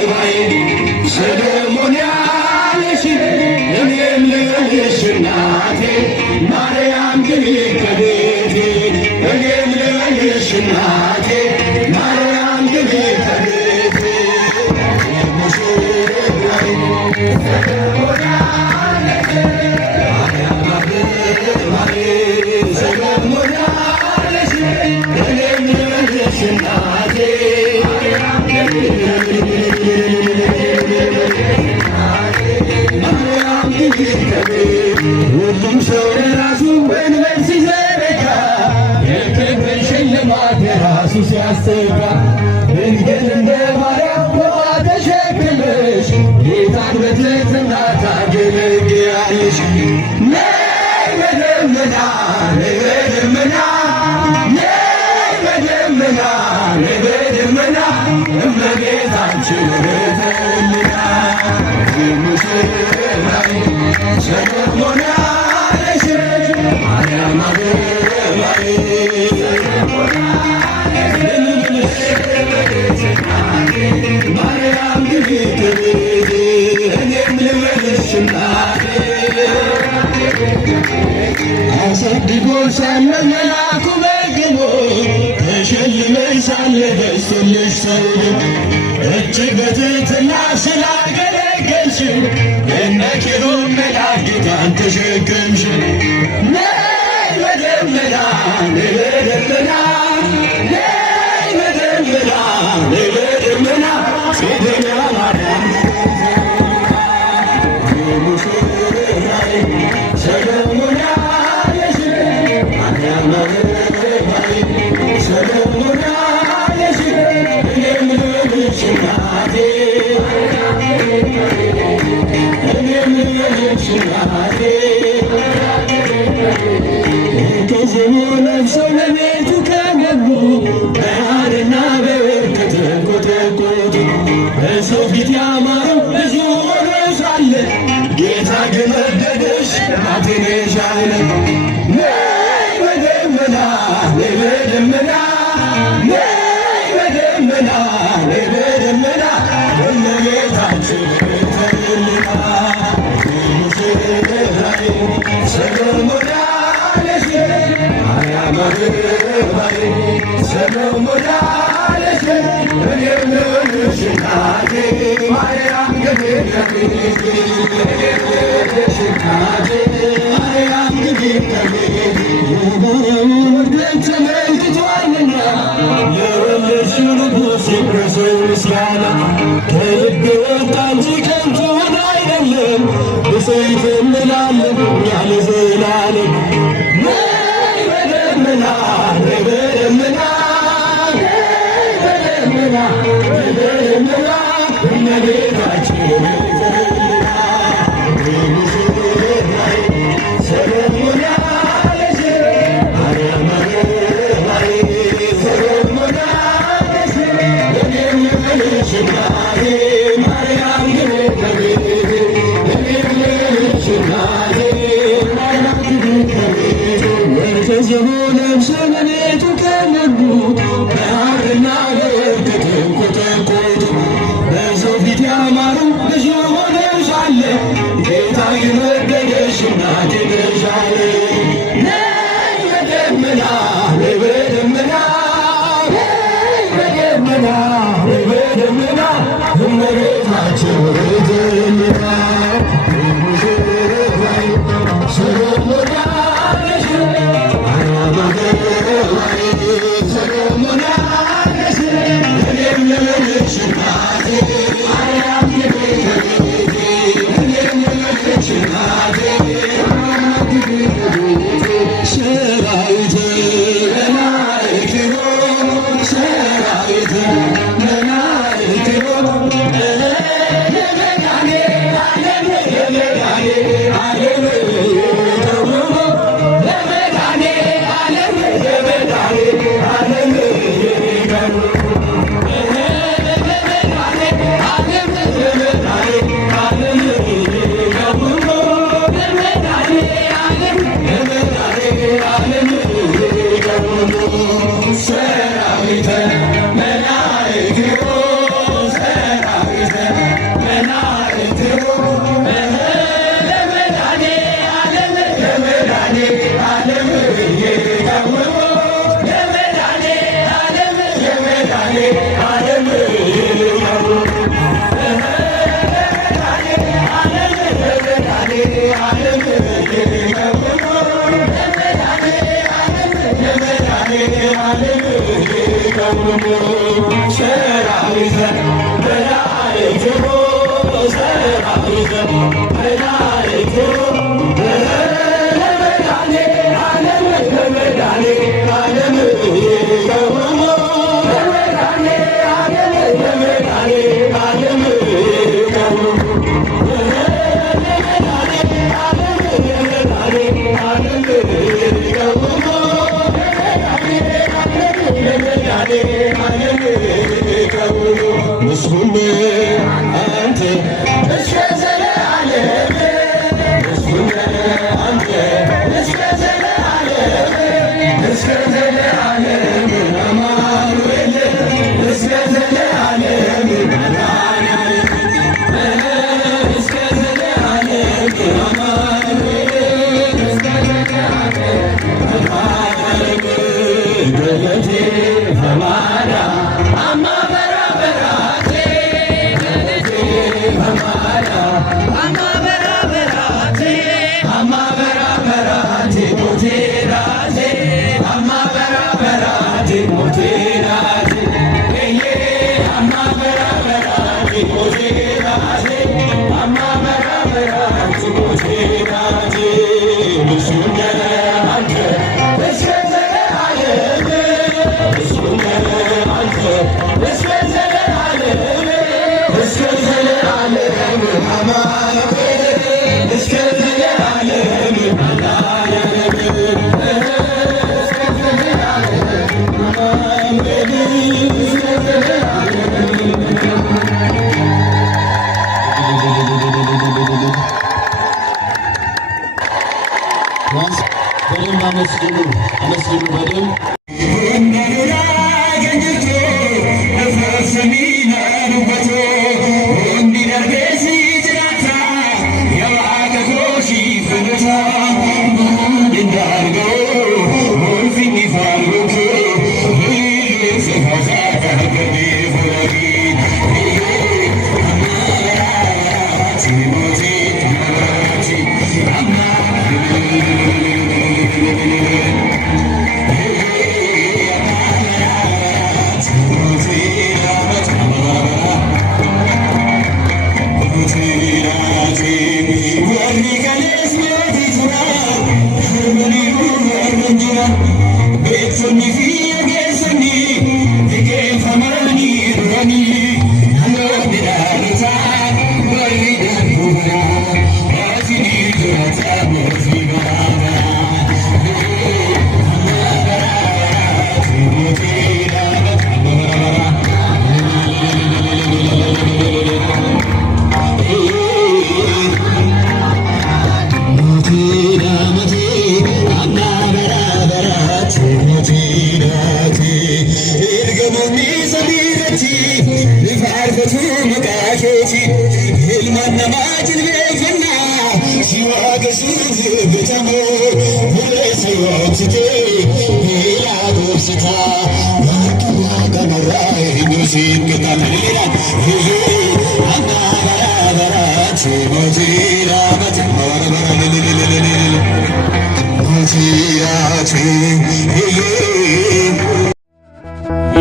አበባዬ ሰለሞን ያለሽ እኔም ልበልሽ እናቴ ማርያም ግቢ ከቤቴ እኔም ልበልሽ እናቴ ማርያም ግቢ ከቤቴ ሙሽራዬ ሰለሞን ያለሽ ማርያም አበባዬ ሰለሞን ያለሽ እኔም ልበልሽ እናቴ ሁሉም ሰው ለራሱ ወንበር ሲዘረጋ የክብር ሽልማት የራሱ ሲያሰጋ ድንግል እንደ ማርያም ቆማ ተሸክመሽ ጌታን በትሕትና ታገለግያለሽ። ነይ በደመና ነይ በደመና ነይ በደመና ነይ በደመና እመቤታችን በተልያ ሙሽራዬ ሰለሞን ያለሽ ማርያም አበባዬ ማርያም ግቢ ከቤቴ እኔም ልበልሽ እናቴ አሳድጎ ሳለ መልአኩ መግቦ ተሸልመሽ ሳለ በስቶልሽ ሰውዶ እጅግ በትሕትና ስላገለገልሽ እነ ኪሩብ መላእክትን ተሸከምሽ። ነይ በደመና ነይ በደመና ነይ በደመና ነይ በደመና ሴተኛ ማርያም ሙሽራዬ ሰለሞን ያለሽ ማርያም አበባዬ ሰለሞን ያለሽ እኔም ልበልሽ እናቴ እኔም ልበልሽ እናቴ ከዘሙ ለብሰው ለቤቱ ከገቡ በሐርና በወርቅ ከተንቆጠቆጡ በሰው ፊት ያማሩ ብዙ ሆኖ ሳለ ጌታ ግን ወደደሽ እናቴ ነሽ አለ። ነይ በደመና ነይ በደመና ነይ በደመና ነይ በደመና እመቤታችን በተልያ ሙሽራዬ ሰለሞን ያለሽ ማርያም አበባዬ ሰለሞን ያለሽ እኔም ልበልሽ እናቴ ማርያም ግቢ ከቤቴ ማርያም ግቢ ከቤቴ ውርደት ተመልክቷልና የወለድሽው ንጉሥ ይድረሰው ምስጋና ከልብ ወጣ እንጂ ከንቱን አይደለም ብፅዕት እንላለን ያለ ዘላለም። ነይ በደመና ነይ በደመና ነይ በደመና ነይ በደመና እመቤታችን በተልያ ሙሽራዬ ሰለሞን ያለሽ ማርያም አበባዬ ሰለሞን ያለሽ እኔም ልበልሽ እናቴ ማርያም ግቢ ከቤቴ እኔም ልበልሽ እናቴ ማርያም ግቢ ከቤቴ ወርቀ ዘቦ ለብሰው በቤቱ ከገቡ በሐርና በወርቅ ከተንቆጠቆጡ በሰው ፊት ያማሩ ብዙ ሆነው ሳለ ጌታ ግን ወደደሽ እናቴ ነሽ አለ። ነይ በደመና ነይ በደመና ነይ በደመና ነይ በደመና እመቤታችን በተልያ ሙሽራዬ ሰለሞን ያለሽ ማርያም አበባዬ ሰለሞን ያለሽ እኔም ልበልሽ እናቴ ማርያም ግቢ ከቤቴ እኔም ልበልሽ እናቴ ማርያም ግቢ ከቤቴ ሰራዊተ መላእክት ሰራዊተ መላእክት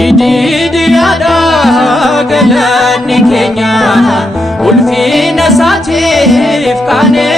Ididiada galanni keenya ulfina isaatiif qaanee